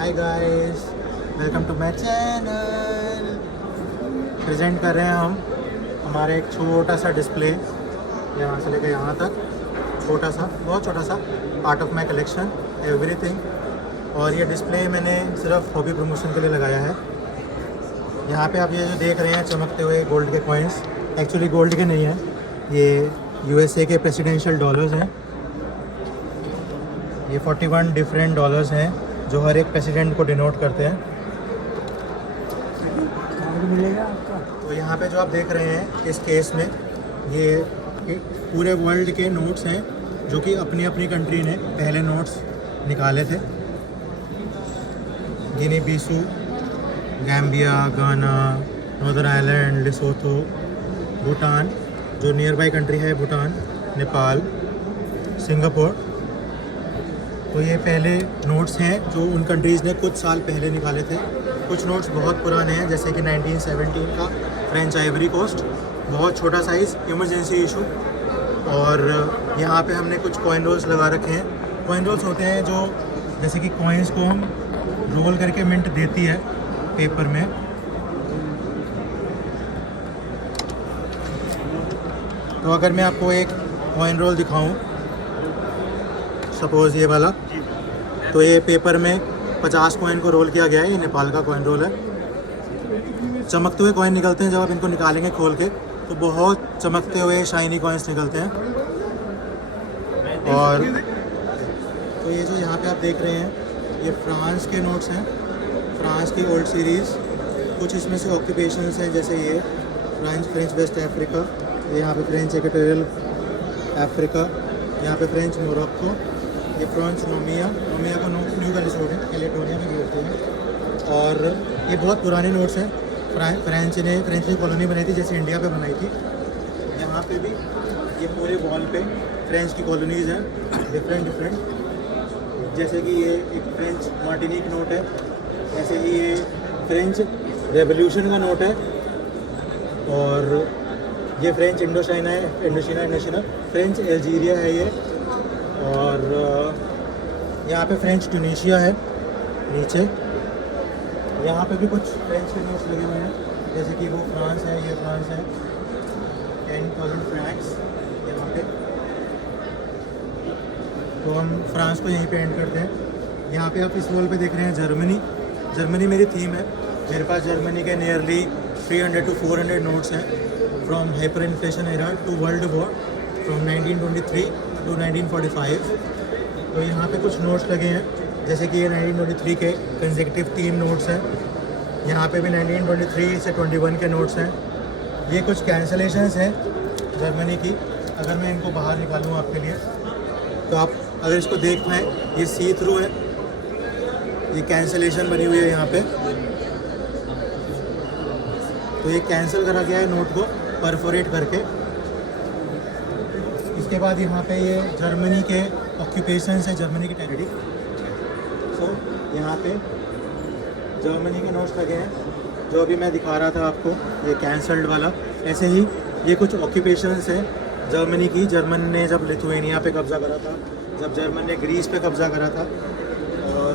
Hi guys, welcome to my channel. Present कर रहे हैं हम हमारे एक छोटा सा डिस्प्ले, यहाँ से लेकर यहाँ तक, छोटा सा, बहुत छोटा सा, part of my collection everything. और ये डिस्प्ले मैंने सिर्फ हॉबी प्रमोशन के लिए लगाया है। यहाँ पे आप ये जो देख रहे हैं चमकते हुए गोल्ड के कॉइन्स, एक्चुअली गोल्ड के नहीं हैं, ये यूएसए के प्रेसिडेंशियल डॉलर्स हैं। ये 41 डिफरेंट डॉलर्स हैं जो हर एक प्रेसिडेंट को डिनोट करते हैं। मिलेगा आपका। तो यहाँ पे जो आप देख रहे हैं इस केस में, ये पूरे वर्ल्ड के नोट्स हैं जो कि अपनी अपनी कंट्री ने पहले नोट्स निकाले थे। गिनी बिसू, गैम्बिया, गाना, नॉर्दर्न आयरलैंड, लेसोथो, भूटान, जो नियर बाई कंट्री है भूटान, नेपाल, सिंगापुर। तो ये पहले नोट्स हैं जो उन कंट्रीज़ ने कुछ साल पहले निकाले थे। कुछ नोट्स बहुत पुराने हैं, जैसे कि 1917 का फ्रेंच आइवरी कोस्ट, बहुत छोटा साइज़, इमरजेंसी इशू। और यहाँ पे हमने कुछ कॉइन रोल्स लगा रखे हैं। कॉइन रोल्स होते हैं जो, जैसे कि कॉइन्स को हम रोल करके मिंट देती है पेपर में। तो अगर मैं आपको एक कॉइन रोल दिखाऊं, सपोज़ ये वाला, तो ये पेपर में 50 कॉइन को रोल किया गया है। ये नेपाल का कॉइन रोल है। चमकते हुए कॉइन निकलते हैं, जब आप इनको निकालेंगे खोल के तो बहुत चमकते हुए शाइनी कॉइन्स निकलते हैं। और तो ये जो यहाँ पे आप देख रहे हैं, ये फ्रांस के नोट्स हैं, फ्रांस की ओल्ड सीरीज़। कुछ इसमें से ऑक्यूपेशंस हैं, जैसे ये फ्रेंच वेस्ट अफ्रीका, यहाँ पे फ्रेंच इक्वेटोरियल अफ्रीका, यहाँ पे फ्रेंच मोरक्को, ये फ्रेंच नोमिया का न्यू कैलेडोनिया में बोलते हैं। और ये बहुत पुराने नोट्स हैं। फ्रेंच ने कॉलोनी बनाई थी, जैसे इंडिया पे बनाई थी। यहाँ पे भी ये पूरे वॉल पे फ्रेंच की कॉलोनीज़ हैं, डिफरेंट। जैसे कि ये एक फ्रेंच मार्टिनिक नोट है, जैसे कि ये फ्रेंच रेवोल्यूशन का नोट है। और ये फ्रेंच इंडोचीना, फ्रेंच अल्जीरिया है ये। और यहाँ पे फ्रेंच ट्यूनीशिया है नीचे। यहाँ पे भी कुछ फ्रेंच के नोट्स लगे हुए हैं, जैसे कि वो फ्रांस है, ये फ्रांस है, 10,000 फ्रैंक्स यहाँ पे। तो हम फ्रांस को यहीं पे एंड करते हैं। यहाँ पे आप इस वॉल पे देख रहे हैं जर्मनी मेरी थीम है। मेरे पास जर्मनी के नियरली 300 to 400 नोट्स हैं, from hyper inflation era to world war, from 1923 to 1945। तो यहाँ पे कुछ नोट्स लगे हैं, जैसे कि ये 1923 के कंसेक्यूटिव 3 नोट्स हैं। यहाँ पे भी 1923 से 21 के नोट्स हैं। ये कुछ कैंसलेशंस हैं जर्मनी की। अगर मैं इनको बाहर निकालूँ आपके लिए, तो आप अगर इसको देख पाएँ, ये सी थ्रू है, ये कैंसलेशन बनी हुई है यहाँ पे। तो ये कैंसिल करा गया है नोट को परफोरेट करके। इसके बाद यहाँ पे ये जर्मनी के ऑक्यूपेशन है, जर्मनी की टेरिटरी। सो यहाँ पे जर्मनी के नोट्स लगे हैं, जो अभी मैं दिखा रहा था आपको, ये कैंसल्ड वाला। ऐसे ही ये कुछ ऑक्यूपेशंस है जर्मनी की। जर्मन ने जब लिथुआनिया पे कब्ज़ा करा था, जब जर्मन ने ग्रीस पे कब्ज़ा करा था, और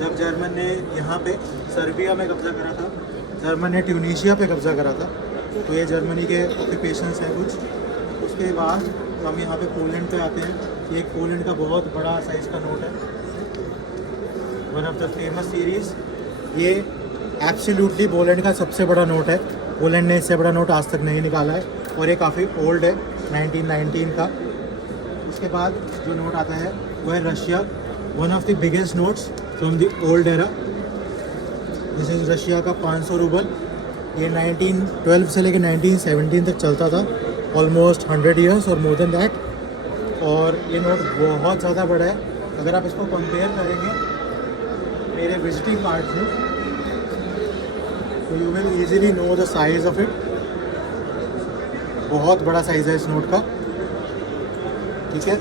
जब जर्मन ने यहाँ पे सर्बिया में कब्ज़ा करा था, जर्मन ने ट्यूनीशिया पे कब्ज़ा करा था। तो ये जर्मनी के ऑक्यूपेशंस हैं कुछ। उसके बाद हम यहाँ पे पोलैंड पे आते हैं। ये एक पोलैंड का बहुत बड़ा साइज़ का नोट है, one of the famous series. ये एब्सोल्युटली पोलैंड का सबसे बड़ा नोट है। पोलैंड ने इससे बड़ा नोट आज तक नहीं निकाला है, और ये काफ़ी ओल्ड है, 1919 का। उसके बाद जो नोट आता है वो है Russia, one of the biggest notes from the old era. This is Russia का 500 रूबल। ये 1912 से लेकर 1917 तक चलता था, ऑलमोस्ट 100 ईयर्स और मोर देन दैट। और ये नोट बहुत ज़्यादा बड़ा है। अगर आप इसको कंपेयर करेंगे मेरे विजिटिंग कार्ड से, तो you will easily know the size of it. बहुत बड़ा साइज़ है इस नोट का, ठीक है।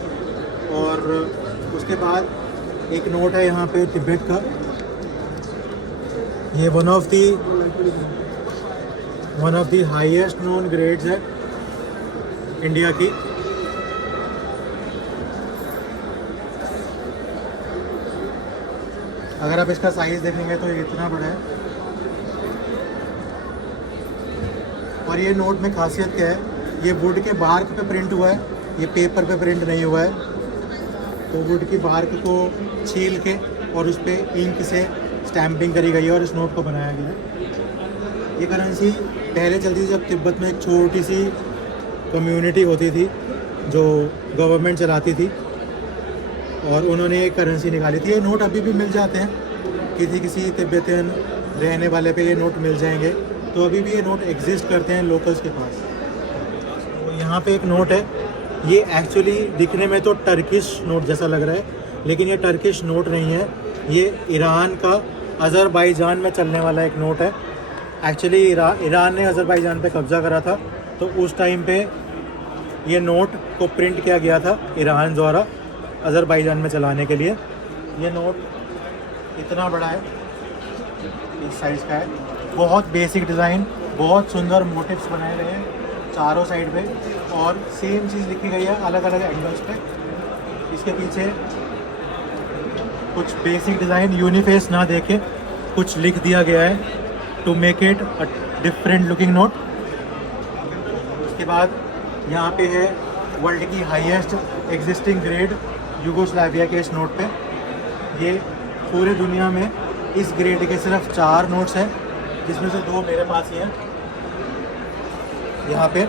और उसके बाद एक नोट है यहाँ पे तिब्बत का। ये one of the highest known grades है इंडिया की। अगर आप इसका साइज़ देखेंगे तो ये इतना बड़ा है। और ये नोट में खासियत क्या है, ये वुड के बार्क पे प्रिंट हुआ है, ये पेपर पे प्रिंट नहीं हुआ है। तो वुड की बार्क को छील के और उस पर इंक से स्टैम्पिंग करी गई है और इस नोट को बनाया गया है। ये करेंसी पहले चलती थी जब तिब्बत में एक छोटी सी कम्युनिटी होती थी जो गवर्नमेंट चलाती थी, और उन्होंने एक करेंसी निकाली थी। ये नोट अभी भी मिल जाते हैं, किसी तिब्बतियन रहने वाले पे ये नोट मिल जाएंगे। तो अभी भी ये नोट एग्जिस्ट करते हैं लोकल्स के पास। तो यहाँ पे एक नोट है, ये एक्चुअली दिखने में तो टर्किश नोट जैसा लग रहा है, लेकिन ये टर्किश नोट नहीं है। ये ईरान का अज़रबैजान में चलने वाला एक नोट है। एक्चुअली ईरान ने अज़रबैजान पे कब्ज़ा करा था, तो उस टाइम पे ये नोट को प्रिंट किया गया था ईरान द्वारा अज़रबैजान में चलाने के लिए। ये नोट इतना बड़ा है, इस साइज़ का है। बहुत बेसिक डिज़ाइन, बहुत सुंदर मोटिव्स बनाए गए हैं चारों साइड पे, और सेम चीज़ लिखी गई है अलग अलग एंगल्स पे। इसके पीछे कुछ बेसिक डिज़ाइन यूनिफेस ना देके कुछ लिख दिया गया है to make it a different looking note. उसके बाद यहाँ पे है वर्ल्ड की हाईएस्ट एग्जिस्टिंग ग्रेड यूगोस्लाविया के इस नोट पे। ये पूरे दुनिया में इस ग्रेड के सिर्फ 4 नोट्स हैं, जिसमें से 2 मेरे पास ही हैं। यहाँ पे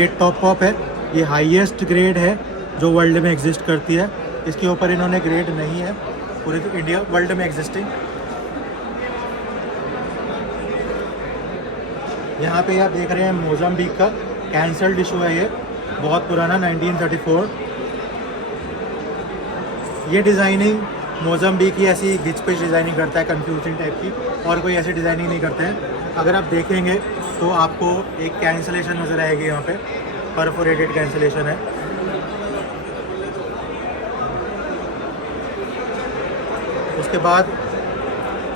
ये टॉप है, ये हाईएस्ट ग्रेड है जो वर्ल्ड में एग्जिस्ट करती है। इसके ऊपर इन्होंने ग्रेड नहीं है पूरे इंडिया वर्ल्ड में एग्जिस्टिंग। यहाँ पे आप देख रहे हैं मोज़ाम्बिक का कैंसल्ड इशू है, ये बहुत पुराना 1934। ये डिज़ाइनिंग मोज़ाम्बिक की ऐसी गिच पिच डिज़ाइनिंग करता है, कंफ्यूजिंग टाइप की, और कोई ऐसी डिज़ाइनिंग नहीं करते हैं। अगर आप देखेंगे तो आपको एक कैंसलेशन नज़र आएगी, यहाँ पे परफोरेटेड कैंसलेशन है। उसके बाद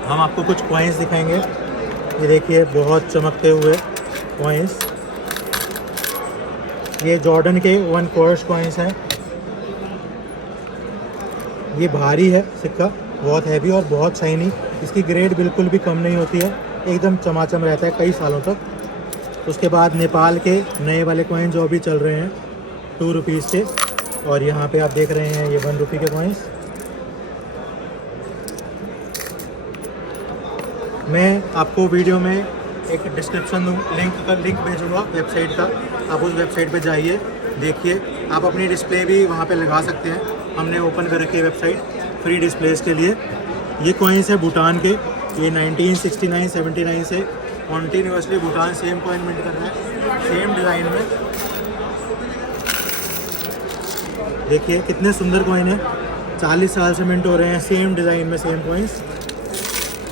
हम आपको कुछ कॉइन्स दिखाएंगे। ये देखिए बहुत चमकते हुए कॉइन्स, ये जॉर्डन के 1 क्वार्ट्स कॉइन्स हैं। ये भारी है सिक्का, बहुत हैवी और बहुत शाइनी। इसकी ग्रेड बिल्कुल भी कम नहीं होती है, एकदम चमाचम रहता है कई सालों तक। उसके बाद नेपाल के नए वाले कॉइन जो अभी चल रहे हैं 2 रुपीज़ के, और यहाँ पे आप देख रहे हैं ये 1 रुपये के कॉइन्स। मैं आपको वीडियो में एक डिस्क्रिप्शन लिंक भेजूँगा वेबसाइट का, आप उस वेबसाइट पे जाइए, देखिए। आप अपनी डिस्प्ले भी वहाँ पे लगा सकते हैं, हमने ओपन कर रखी है वेबसाइट फ्री डिस्प्लेस के लिए। ये कॉइन्स है भूटान के, ये 1969-79 से continuously Bhutan same coin mint कर रहा है, सेम डिज़ाइन में। देखिए कितने सुंदर कॉइन है, 40 साल से मिंट हो रहे हैं सेम डिज़ाइन में, सेम कॉइन्स।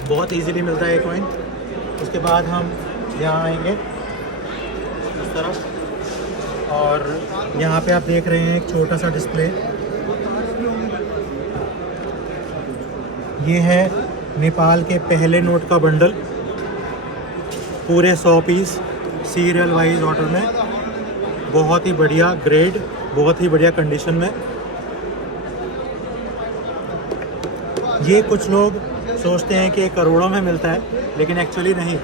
बहुत इजीली मिलता है ये कॉइन। उसके बाद हम यहाँ आएंगे इस तरफ, और यहाँ पे आप देख रहे हैं एक छोटा सा डिस्प्ले। ये है नेपाल के पहले नोट का बंडल, पूरे 100 पीस सीरियल वाइज ऑर्डर में, बहुत ही बढ़िया ग्रेड, बहुत ही बढ़िया कंडीशन में। ये कुछ लोग सोचते हैं कि करोड़ों में मिलता है, लेकिन एक्चुअली नहीं,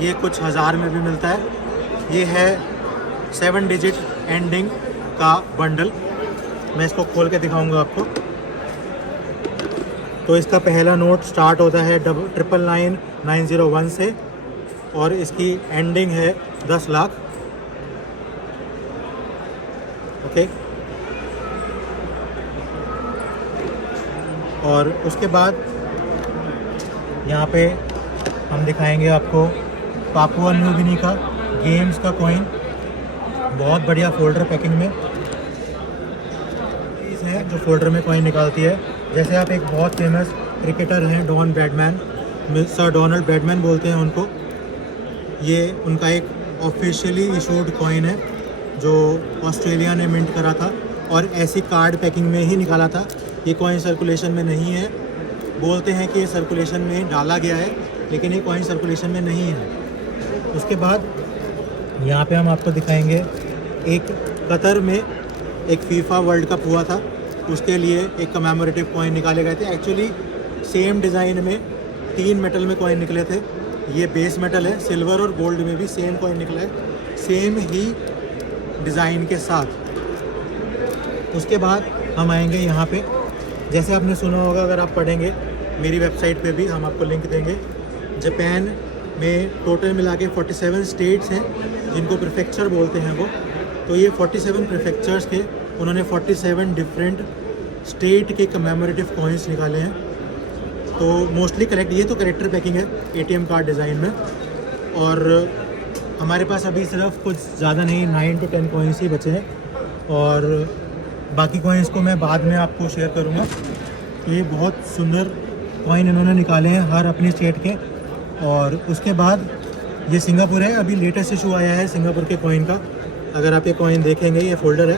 ये कुछ हज़ार में भी मिलता है। ये है 7 डिजिट एंडिंग का बंडल, मैं इसको खोल के दिखाऊंगा आपको। तो इसका पहला नोट स्टार्ट होता है 999,901 से, और इसकी एंडिंग है 10 लाख। ओके, और उसके बाद यहाँ पे हम दिखाएंगे आपको पापुआ न्यू गिनी का गेम्स का कॉइन, बहुत बढ़िया फोल्डर पैकिंग में चीज़ है जो फोल्डर में कॉइन निकालती है। जैसे आप एक बहुत फेमस क्रिकेटर हैं Don Bradman, sir Donald Bradman बोलते हैं उनको, ये उनका एक ऑफिशियली इशूड कॉइन है जो ऑस्ट्रेलिया ने मिंट करा था, और ऐसी कार्ड पैकिंग में ही निकाला था। ये कॉइन सर्कुलेशन में नहीं है, बोलते हैं कि ये सर्कुलेशन में डाला गया है, लेकिन ये कॉइन सर्कुलेशन में नहीं है। उसके बाद यहाँ पे हम आपको दिखाएंगे, एक कतर में एक फीफा वर्ल्ड कप हुआ था उसके लिए एक कमेमोरेटिव कॉइन निकाले गए थे। एक्चुअली सेम डिज़ाइन में 3 मेटल में कॉइन निकले थे। ये बेस मेटल है, सिल्वर और गोल्ड में भी सेम कॉइन निकला है, सेम ही डिज़ाइन के साथ। उसके बाद हम आएंगे यहाँ पे, जैसे आपने सुना होगा, अगर आप पढ़ेंगे मेरी वेबसाइट पे भी हम आपको लिंक देंगे। जापान में टोटल मिला के 47 स्टेट्स हैं जिनको प्रीफेक्चर बोलते हैं वो। तो ये 47 प्रीफेक्चर्स के उन्होंने 47 डिफरेंट स्टेट के कमेमोरेटिव कॉइन्स निकाले हैं। तो मोस्टली करेक्ट, ये तो करेक्टर पैकिंग है ATM कार्ड डिज़ाइन में। और हमारे पास अभी सिर्फ कुछ ज़्यादा नहीं 9 to 10 कॉइन्स ही बचे हैं, और बाकी कॉइन्स को मैं बाद में आपको शेयर करूँगा। ये बहुत सुंदर कॉइन इन्होंने निकाले हैं हर अपनी स्टेट के। और उसके बाद ये सिंगापुर है, अभी लेटेस्ट इशू आया है सिंगापुर के कॉइन का। अगर आप ये कॉइन देखेंगे, ये फोल्डर है,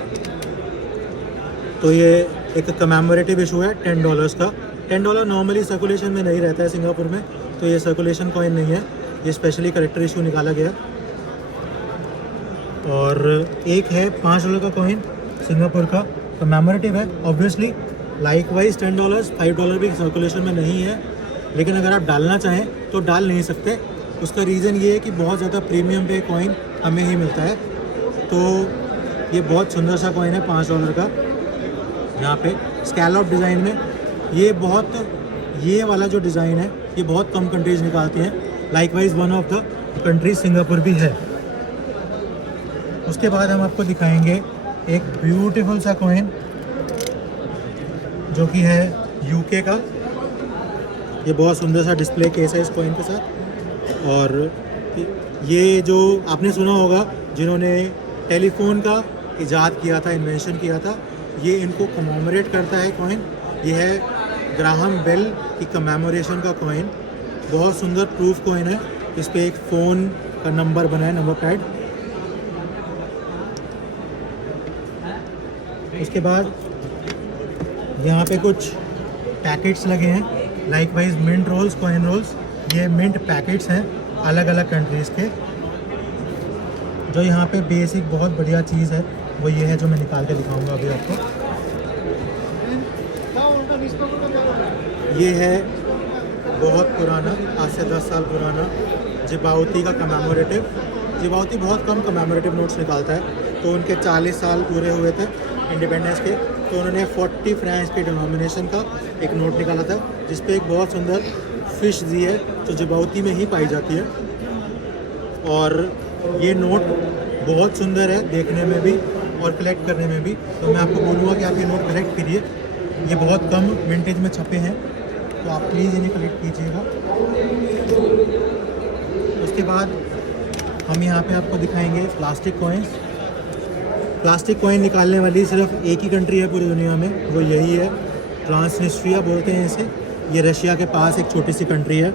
तो ये एक कमेमोरेटिव इशू है $10 का। $10 नॉर्मली सर्कुलेशन में नहीं रहता है सिंगापुर में, तो ये सर्कुलेशन कॉइन नहीं है, ये स्पेशली करेक्टर इशू निकाला गया। और एक है $5 का कॉइन सिंगापुर का, कमेमोरेटिव है ऑब्वियसली। लाइकवाइज $10, $5 भी सर्कुलेशन में नहीं है, लेकिन अगर आप डालना चाहें तो डाल नहीं सकते। उसका रीज़न ये है कि बहुत ज़्यादा प्रीमियम पे कॉइन हमें ही मिलता है। तो ये बहुत सुंदर सा कॉइन है $5 का। यहाँ पे स्कैलॉप डिज़ाइन में ये वाला जो डिज़ाइन है ये बहुत कम कंट्रीज़ निकालती हैं। Likewise one of the countries Singapore भी है। उसके बाद हम आपको दिखाएंगे एक ब्यूटीफुल सा कॉइन जो कि है UK का। ये बहुत सुंदर सा डिस्प्ले केस है इस कॉइन के साथ। और ये जो आपने सुना होगा जिन्होंने टेलीफोन का इजाद किया था, इन्वेंशन किया था, ये इनको कमेमोरेट करता है कॉइन। ये है ग्राहम बेल की कमेमोरेशन का कॉइन। बहुत सुंदर प्रूफ कॉइन है। इस पे एक फ़ोन का नंबर बना है, नंबर पैड। उसके बाद यहाँ पे कुछ पैकेट्स लगे हैं, likewise mint rolls, coin rolls. ये मिंट पैकेट्स हैं अलग अलग कंट्रीज़ के। जो यहाँ पे बेसिक बहुत बढ़िया चीज़ है वो ये है, जो मैं निकाल के दिखाऊंगा अभी आपको। ये है बहुत पुराना, आज से 10 साल पुराना जिबाउती का कमेमोरेटिव। जिबाउती बहुत कम कमेमोरेटिव नोट्स निकालता है, तो उनके 40 साल पूरे हुए थे इंडिपेंडेंस के, तो उन्होंने 40 फ्रांस के डिनोमिनेशन का एक नोट निकाला था, जिस पे एक बहुत सुंदर फिश दी है जो जिबाउती में ही पाई जाती है। और ये नोट बहुत सुंदर है देखने में भी और कलेक्ट करने में भी। तो मैं आपको बोलूँगा कि आप ये नोट कलेक्ट करिए। ये बहुत कम विंटेज में छपे हैं, तो आप प्लीज़ इन्हें कलेक्ट कीजिएगा। उसके बाद हम यहाँ पे आपको दिखाएंगे प्लास्टिक कॉइन्स। प्लास्टिक कॉइन निकालने वाली सिर्फ एक ही कंट्री है पूरी दुनिया में, वो यही है। ट्रांसनिस्ट्रिया बोलते हैं इसे। ये रशिया के पास एक छोटी सी कंट्री है।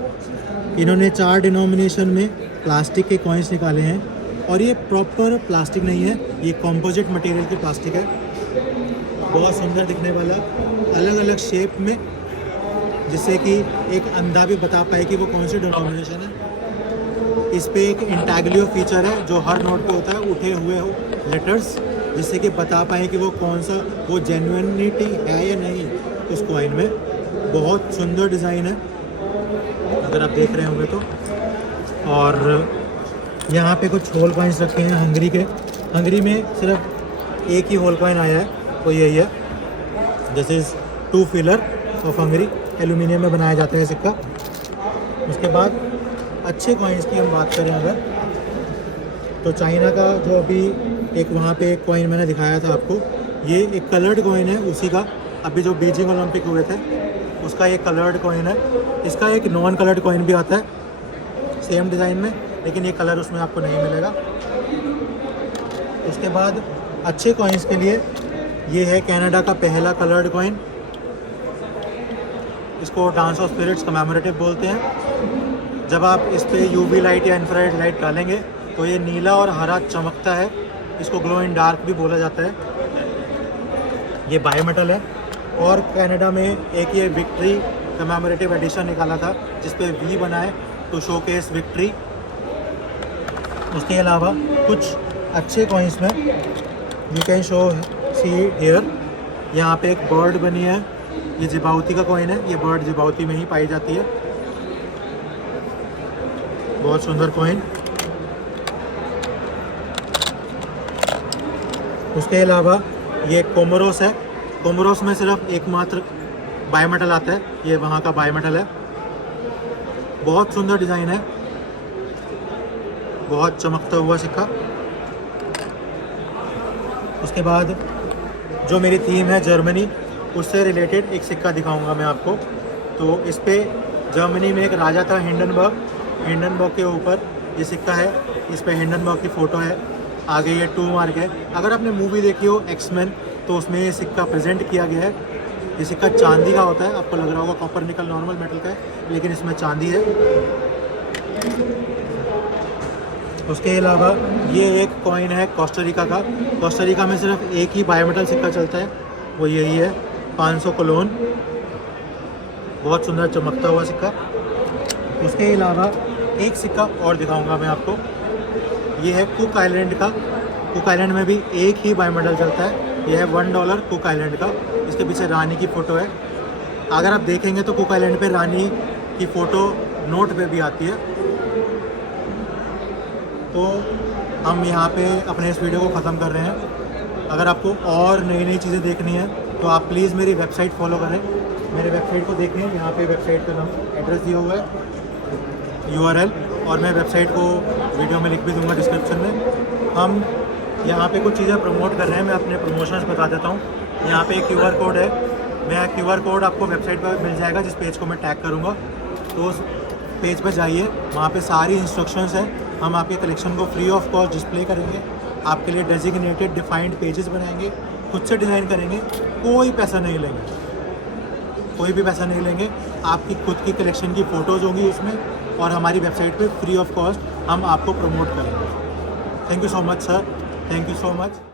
इन्होंने 4 डिनोमिनेशन में प्लास्टिक के कॉइन्स निकाले हैं, और ये प्रॉपर प्लास्टिक नहीं है, ये कॉम्पोजिट मटेरियल की प्लास्टिक है। बहुत सुंदर दिखने वाला, अलग अलग शेप में, जिससे कि एक अंधा भी बता पाए कि वो कौन सी डिनोमिनेशन है। इस पे एक इंटैग्लियो फीचर है जो हर नोट पे होता है, उठे हुए हो लेटर्स, जिससे कि बता पाए कि वो कौन सा, वो जेन्युइनिटी है या नहीं उस कॉइन में। बहुत सुंदर डिज़ाइन है अगर आप देख रहे होंगे तो। और यहाँ पे कुछ होल कॉइन्स रखे हैं हंगरी के। हंगरी में सिर्फ एक ही होल कॉइन आया है, वो यही है। This is 2 filler of Hungary, aluminium में बनाया जाता है सिक्का। उसके बाद अच्छे कॉइन्स की हम बात करें अगर, तो चाइना का जो अभी एक वहाँ पे एक कॉइन मैंने दिखाया था आपको, ये एक कलर्ड कॉइन है उसी का। अभी जो बीजिंग ओलंपिक हुए थे उसका ये कलर्ड कॉइन है। इसका एक नॉन कलर्ड कॉइन भी आता है सेम डिज़ाइन में, लेकिन ये कलर उसमें आपको नहीं मिलेगा। उसके बाद अच्छे कॉइन्स के लिए ये है कनाडा का पहला कलर्ड कॉइन। इसको डांस ऑफ स्पिरिट्स कमेमोरेटिव बोलते हैं। जब आप इस पे UV लाइट या इंफ्रारेड लाइट डालेंगे तो ये नीला और हरा चमकता है। इसको ग्लो इन डार्क भी बोला जाता है। ये बायोमेटल है। और कनाडा में एक ये विक्ट्री कमेमोरेटिव एडिशन निकाला था जिस पे V बना है, टू शोकेस विक्ट्री। उसके अलावा कुछ अच्छे कॉइन्स में यू कैन सी हियर, यहाँ पे एक बर्ड बनी है, ये जिबाउती का कॉइन है, ये बर्ड जिबाउती में ही पाई जाती है। बहुत सुंदर कॉइन। उसके अलावा ये कोमोरोस है। कोमोरोस में सिर्फ एकमात्र बायोमेटल आता है, ये वहाँ का बायोमेटल है। बहुत सुंदर डिज़ाइन है, बहुत चमकता हुआ सिक्का। उसके बाद जो मेरी थीम है जर्मनी, उससे रिलेटेड एक सिक्का दिखाऊंगा मैं आपको। तो इस पे जर्मनी में एक राजा था हिंडनबर्ग के ऊपर ये सिक्का है। इस पे हिंडनबर्ग की फ़ोटो है, आगे ये 2 मार्क है। अगर आपने मूवी देखी हो एक्समैन, तो उसमें ये सिक्का प्रेजेंट किया गया है। ये सिक्का चांदी का होता है, आपको लग रहा होगा कॉपर निकल नॉर्मल मेटल का है, लेकिन इसमें चांदी है। उसके अलावा ये एक कॉइन है कोस्टारिका का। कोस्टारिका में सिर्फ एक ही बायोमेटल सिक्का चलता है, वो यही है 500 कोलोन। बहुत सुंदर चमकता हुआ सिक्का। उसके अलावा एक सिक्का और दिखाऊंगा मैं आपको, ये है कुक आइलैंड का। कुक आइलैंड में भी एक ही बायोमेटल चलता है, यह है $1 कुक आइलैंड का। इसके पीछे रानी की फ़ोटो है। अगर आप देखेंगे तो कुक आइलैंड पे रानी की फ़ोटो नोट पे भी आती है। तो हम यहाँ पे अपने इस वीडियो को ख़त्म कर रहे हैं। अगर आपको और नई नई चीज़ें देखनी है तो आप प्लीज़ मेरी वेबसाइट फॉलो करें, मेरे वेबसाइट को देखें। यहाँ पे वेबसाइट का नाम एड्रेस दिया हुआ है, URL, और मैं वेबसाइट को वीडियो में लिख भी दूँगा डिस्क्रिप्शन में। हम यहाँ पे कुछ चीज़ें प्रमोट कर रहे हैं, मैं अपने प्रमोशंस बता देता हूँ। यहाँ पे एक QR कोड है, मैं QR कोड आपको वेबसाइट पर मिल जाएगा, जिस पेज को मैं टैग करूँगा। तो उस पेज पर जाइए, वहाँ पे सारी इंस्ट्रक्शंस हैं। हम आपके कलेक्शन को फ्री ऑफ कॉस्ट डिस्प्ले करेंगे, आपके लिए डेजिग्नेटेड डिफाइंड पेजेस बनाएंगे, खुद से डिज़ाइन करेंगे, कोई पैसा नहीं लेंगे, कोई भी पैसा नहीं लेंगे। आपकी खुद की कलेक्शन की फ़ोटोज़ होंगी उसमें, और हमारी वेबसाइट पे फ्री ऑफ कॉस्ट हम आपको प्रमोट करेंगे। Thank you so much sir, thank you so much.